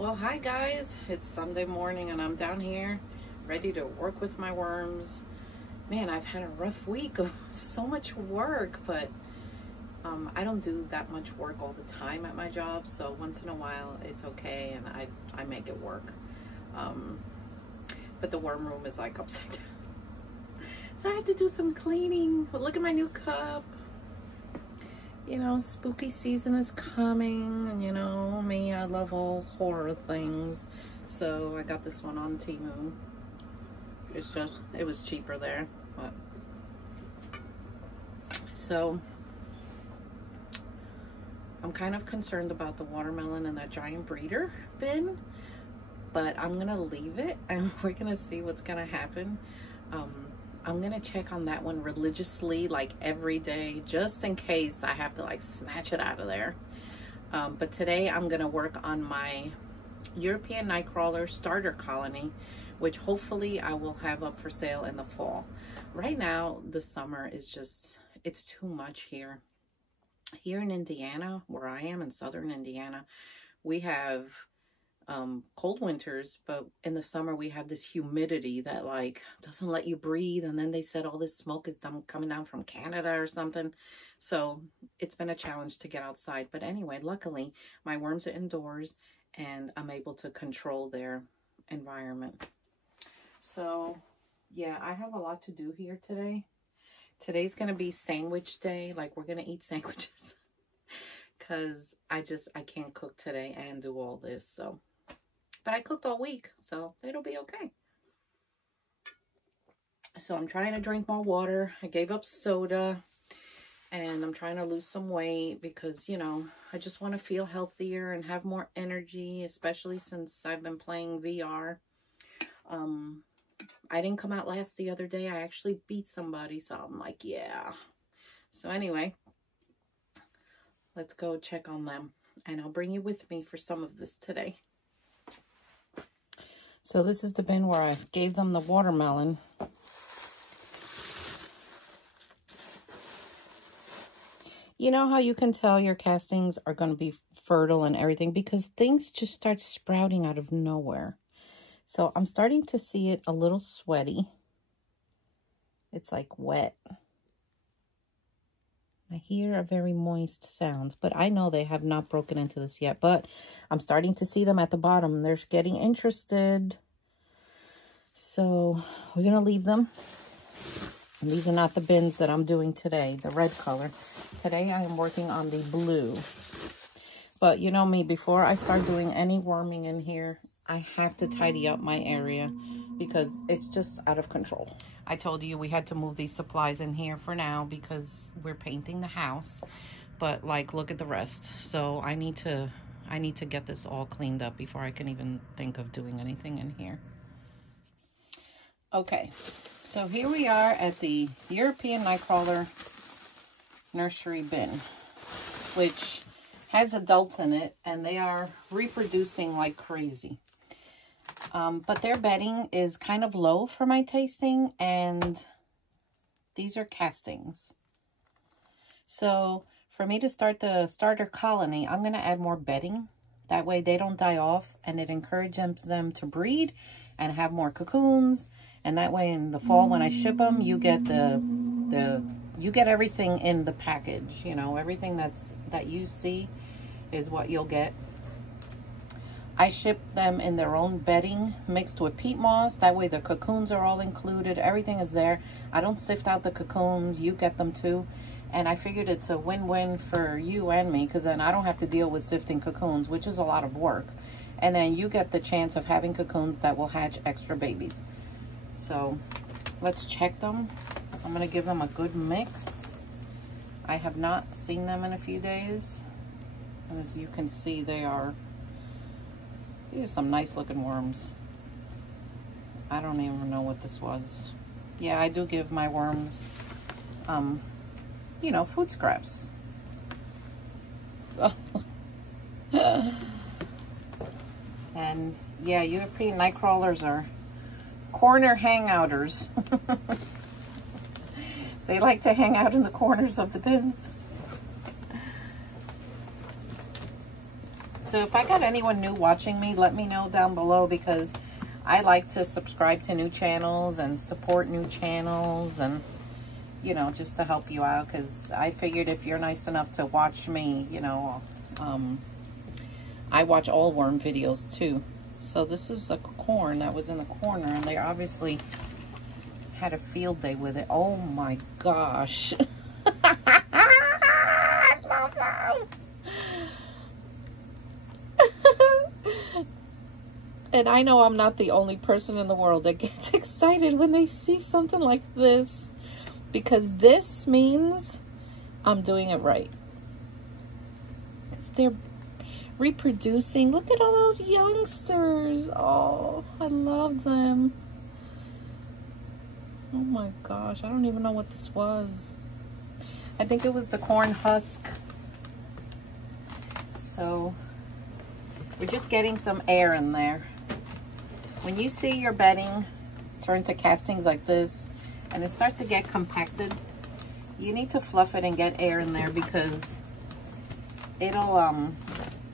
Well, hi guys, it's Sunday morning and I'm down here ready to work with my worms. Man, I've had a rough week of so much work, but I don't do that much work all the time at my job, so once in a while it's okay and I make it work. But the worm room is like upside down. So I have to do some cleaning. But look at my new cup. You know, spooky season is coming, and you know me, I love all horror things. So I got this one on Temu. It was cheaper there. But so I'm kind of concerned about the watermelon in that giant breeder bin, but I'm gonna leave it and we're gonna see what's gonna happen. I'm gonna check on that one religiously, like every day, just in case I have to like snatch it out of there. But today I'm gonna work on my European Nightcrawler starter colony, which hopefully I will have up for sale in the fall. Right now, the summer is just, it's too much here. Here in Indiana, where I am in southern Indiana, we have cold winters, but in the summer we have this humidity that like doesn't let you breathe, and then they said all this smoke is coming down from Canada or something. So it's been a challenge to get outside, but anyway, luckily my worms are indoors and I'm able to control their environment. So yeah, I have a lot to do here today. Today's gonna be sandwich day, like we're gonna eat sandwiches because I can't cook today and do all this. So but I cooked all week, so it'll be okay. So I'm trying to drink more water. I gave up soda, and I'm trying to lose some weight because, you know, I just want to feel healthier and have more energy, especially since I've been playing VR. I didn't come out last the other day. I actually beat somebody, so I'm like, yeah. So anyway, let's go check on them, and I'll bring you with me for some of this today. So this is the bin where I gave them the watermelon. You know how you can tell your castings are going to be fertile and everything? Because things just start sprouting out of nowhere. So I'm starting to see it a little sweaty. It's like wet. I hear a very moist sound, but I know they have not broken into this yet. But I'm starting to see them at the bottom. They're getting interested. So we're going to leave them. And these are not the bins that I'm doing today, the red color. Today I am working on the blue. But you know me, before I start doing any worming in here, I have to tidy up my area because it's just out of control. I told you we had to move these supplies in here for now because we're painting the house. But like, look at the rest. So I need to get this all cleaned up before I can even think of doing anything in here. Okay, so here we are at the European Nightcrawler nursery bin, which has adults in it, and they are reproducing like crazy. But their bedding is kind of low for my tasting, and these are castings. So for me to start the starter colony, I'm going to add more bedding. That way they don't die off, and it encourages them to breed and have more cocoons. And that way in the fall when I ship them, you get you get everything in the package. You know, everything that you see is what you'll get. I ship them in their own bedding mixed with peat moss. That way the cocoons are all included. Everything is there. I don't sift out the cocoons. You get them too. And I figured it's a win-win for you and me, because then I don't have to deal with sifting cocoons, which is a lot of work. And then you get the chance of having cocoons that will hatch extra babies. So let's check them. I'm going to give them a good mix. I have not seen them in a few days. As you can see, these are some nice looking worms. I don't even know what this was. Yeah, I do give my worms, you know, food scraps. And yeah, European Nightcrawlers are corner hangouters. They like to hang out in the corners of the bins. So if I got anyone new watching me, let me know down below, because I like to subscribe to new channels and support new channels, and you know, just to help you out, because I figured if you're nice enough to watch me, you know, I watch all worm videos too. So this is a corn that was in the corner, and they obviously had a field day with it. Oh my gosh. I love them. And I know I'm not the only person in the world that gets excited when they see something like this, because this means I'm doing it right. Because they're reproducing. Look at all those youngsters. Oh, I love them. Oh my gosh, I don't even know what this was. I think it was the corn husk. So we're just getting some air in there. When you see your bedding turn to castings like this and it starts to get compacted, you need to fluff it and get air in there, because it'll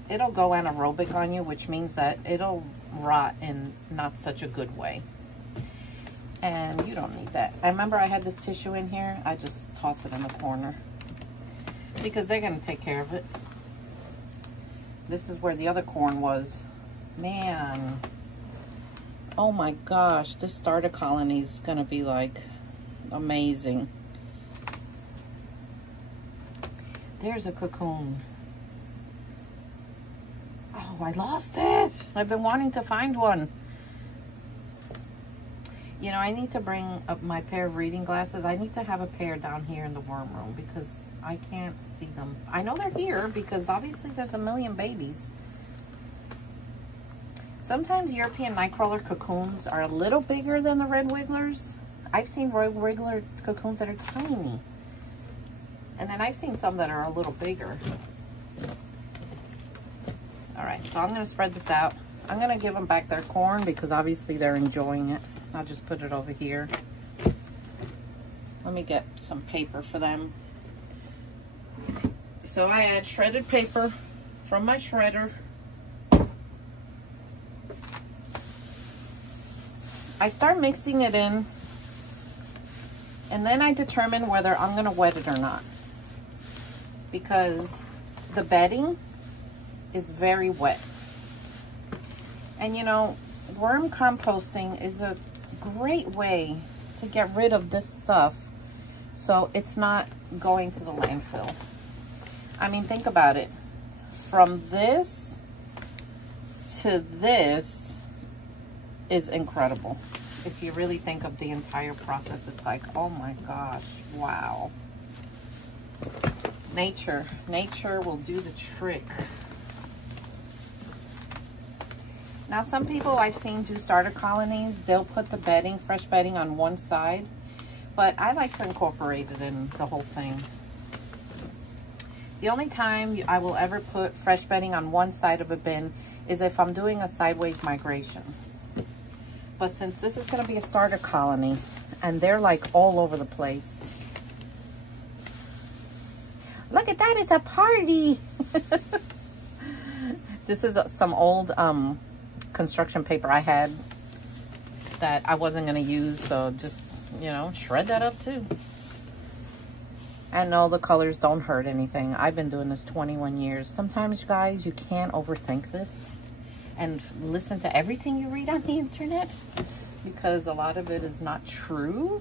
go anaerobic on you, which means that it'll rot in not such a good way. And you don't need that. I remember I had this tissue in here. I just toss it in the corner because they're going to take care of it. This is where the other corn was. Man. Oh my gosh. This starter colony is going to be like amazing. There's a cocoon. Oh, I lost it. I've been wanting to find one. You know, I need to bring up my pair of reading glasses. I need to have a pair down here in the worm room because I can't see them. I know they're here because obviously there's a million babies. Sometimes European nightcrawler cocoons are a little bigger than the red wigglers. I've seen red wiggler cocoons that are tiny. And then I've seen some that are a little bigger. All right, so I'm gonna spread this out. I'm gonna give them back their corn because obviously they're enjoying it. I'll just put it over here. Let me get some paper for them. So I add shredded paper from my shredder. I start mixing it in, and then I determine whether I'm gonna wet it or not, because the bedding is very wet. And you know, worm composting is a great way to get rid of this stuff so it's not going to the landfill. I mean, think about it. From this to this is incredible. If you really think of the entire process, it's like, oh my gosh, wow. Nature will do the trick. Now, some people I've seen do starter colonies, they'll put the bedding, fresh bedding on one side, but I like to incorporate it in the whole thing. The only time I will ever put fresh bedding on one side of a bin is if I'm doing a sideways migration. But since this is going to be a starter colony, and they're like all over the place. Look at that, it's a party. This is some old construction paper I had that I wasn't going to use, so just, you know, shred that up too. And no, the colors don't hurt anything. I've been doing this 21 years. Sometimes, guys, you can't overthink this and listen to everything you read on the internet, because a lot of it is not true.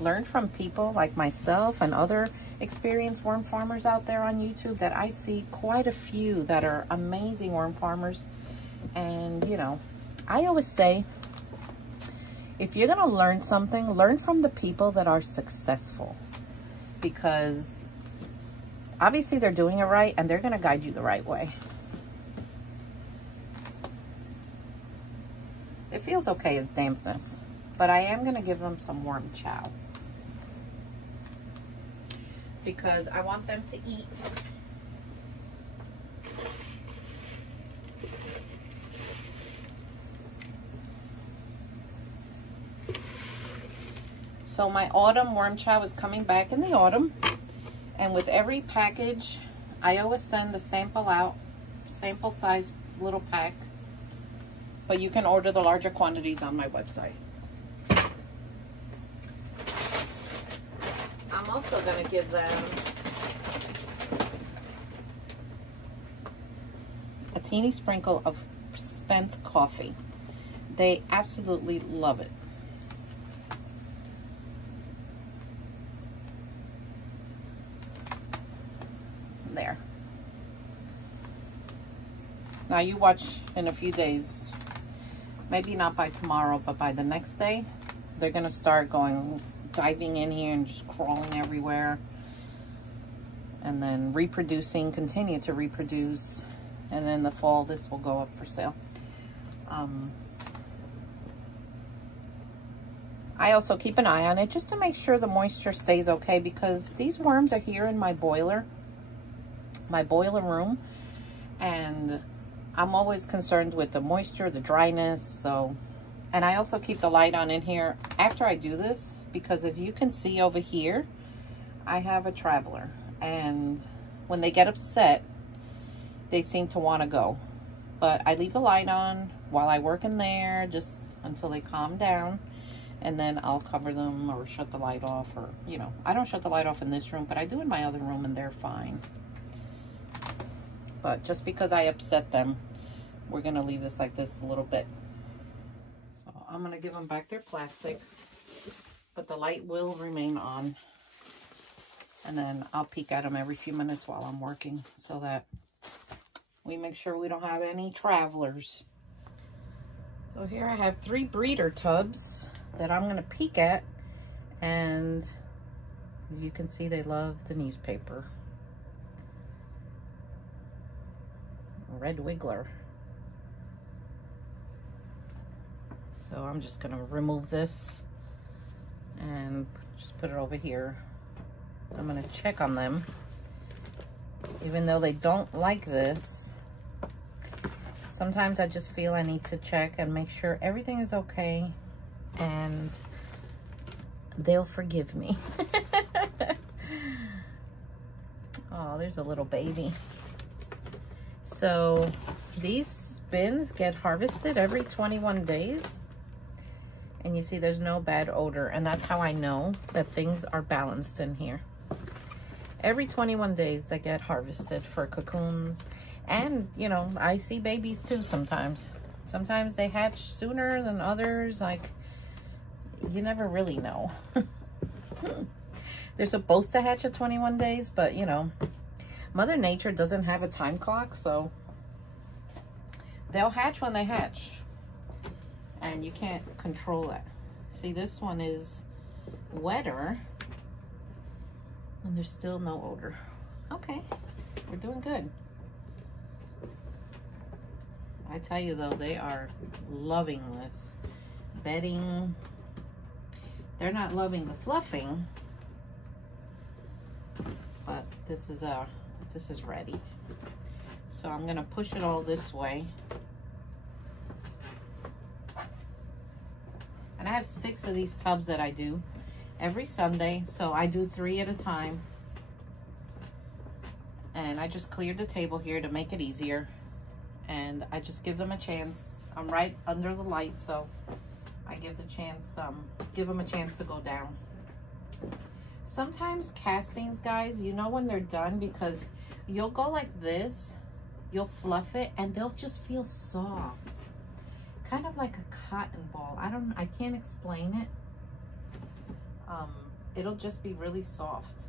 Learn from people like myself and other experienced worm farmers out there on YouTube, that I see quite a few that are amazing worm farmers. And, you know, I always say, if you're going to learn something, learn from the people that are successful, because obviously they're doing it right and they're going to guide you the right way. It feels okay as dampness, but I am going to give them some worm chow because I want them to eat. So my autumn worm chow is coming back in the autumn, and with every package I always send the sample out sample size little pack, but you can order the larger quantities on my website. I'm also going to give them a teeny sprinkle of spent coffee. They absolutely love it. There. Now you watch in a few days, maybe not by tomorrow, but by the next day, they're going to start diving in here and just crawling everywhere. And then reproducing, continue to reproduce. And then in the fall, this will go up for sale. I also keep an eye on it just to make sure the moisture stays okay, because these worms are here in my boiler room, and I'm always concerned with the moisture, the dryness. So, and I also keep the light on in here after I do this, because as you can see over here, I have a traveler, and when they get upset, they seem to want to go. But I leave the light on while I work in there just until they calm down, and then I'll cover them or shut the light off, or, you know, I don't shut the light off in this room, but I do in my other room, and they're fine. But just because I upset them, we're going to leave this like this a little bit. So I'm going to give them back their plastic, but the light will remain on. And then I'll peek at them every few minutes while I'm working, so that we make sure we don't have any travelers. So here I have 3 breeder tubs that I'm going to peek at, and as you can see, they love the newspaper. Red Wiggler. So I'm just going to remove this and just put it over here. I'm going to check on them, even though they don't like this. Sometimes I just feel I need to check and make sure everything is okay, and they'll forgive me. Oh, there's a little baby. So these bins get harvested every 21 days. And you see there's no bad odor. And that's how I know that things are balanced in here. Every 21 days they get harvested for cocoons. And, you know, I see babies too sometimes. Sometimes they hatch sooner than others. Like, you never really know. They're supposed to hatch at 21 days, but, you know, Mother Nature doesn't have a time clock, so they'll hatch when they hatch. And you can't control that. See, this one is wetter, and there's still no odor. Okay, we're doing good. I tell you though, they are loving this bedding. They're not loving the fluffing, but this is ready. So I'm gonna push it all this way. And I have 6 of these tubs that I do every Sunday, so I do 3 at a time. And I just cleared the table here to make it easier. And I just give them a chance. I'm right under the light, so I give them a chance to go down. Sometimes castings, guys, you know when they're done, because you'll go like this, you'll fluff it, and they'll just feel soft. Kind of like a cotton ball. I can't explain it. It'll just be really soft.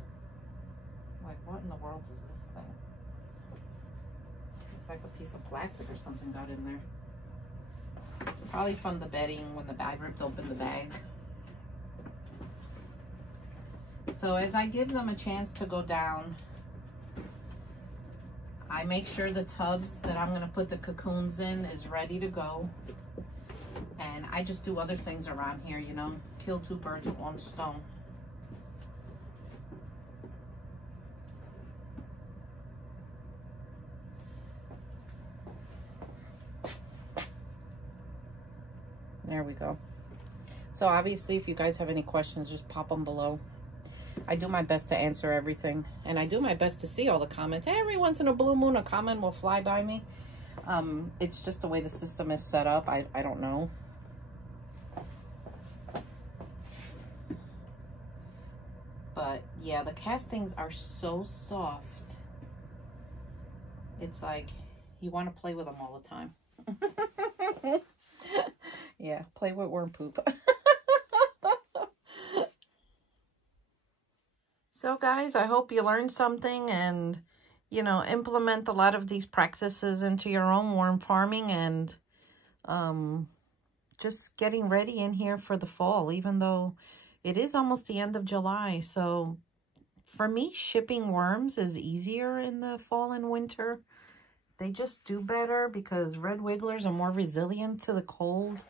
Like, what in the world is this thing? It's like a piece of plastic or something got in there. Probably from the bedding when I ripped open the bag. So as I give them a chance to go down, I make sure the tubs that I'm going to put the cocoons in is ready to go. And I just do other things around here, you know, kill 2 birds with 1 stone. There we go. So obviously, if you guys have any questions, just pop them below. I do my best to answer everything, and I do my best to see all the comments. Every once in a blue moon, a comment will fly by me. It's just the way the system is set up. I don't know. But yeah, the castings are so soft. It's like you want to play with them all the time. Yeah, play with worm poop. So guys, I hope you learned something and, you know, implement a lot of these practices into your own worm farming, and just getting ready in here for the fall, even though it is almost the end of July. So for me, shipping worms is easier in the fall and winter. They just do better because red wigglers are more resilient to the cold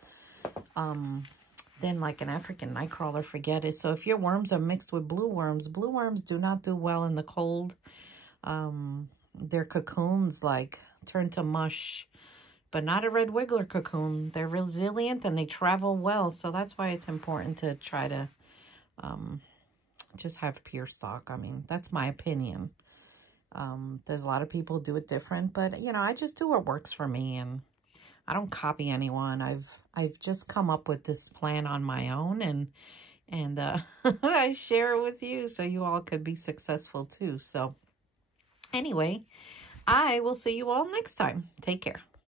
than like an African nightcrawler. Forget it. So if your worms are mixed with blue worms do not do well in the cold. Their cocoons like turn to mush, but not a red wiggler cocoon. They're resilient and they travel well. So that's why it's important to try to just have pure stock. I mean, that's my opinion. There's a lot of people do it different, but you know, I just do what works for me, and I don't copy anyone. I've just come up with this plan on my own, and I share it with you so you all could be successful too. So anyway, I will see you all next time. Take care.